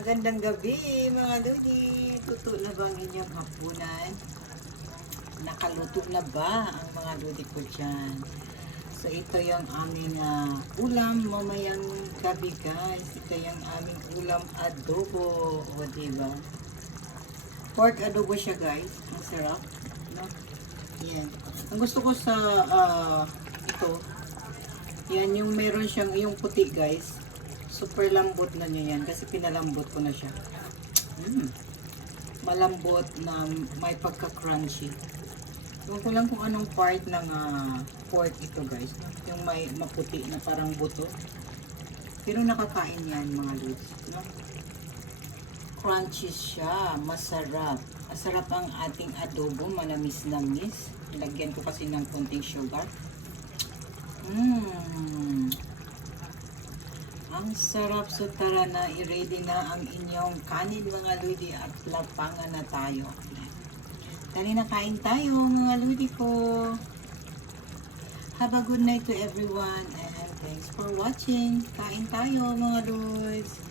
Magandang gabi mga lodi. Tuto na ba ang inyong hapunan? Nakaluto na ba ang mga lodi ko dyan? So ito yung aming ulam mamayang gabi guys. Ito yung aming ulam adobo. O diba? Pork adobo siya guys. Ang sarap. No? Yan. Ang gusto ko sa ito. Yan yung meron siyang yung puti guys. Super lambot na niya yan kasi pinalambot ko na siya. Malambot na may pagka-crunchy. Ewan ko lang kung anong part ng pork ito guys. Yung may maputi na parang buto. Pero nakakain yan mga lods. No? Crunchy siya. Masarap. Masarap ang ating adobo. Manamis-namis. Lagyan ko kasi ng konting sugar. Ang sarap. So tara na, i-ready na ang inyong kanin mga ludi at lapangan na tayo. Tara na, kain tayo mga ludi ko. Have a good night to everyone and thanks for watching. Kain tayo mga luds.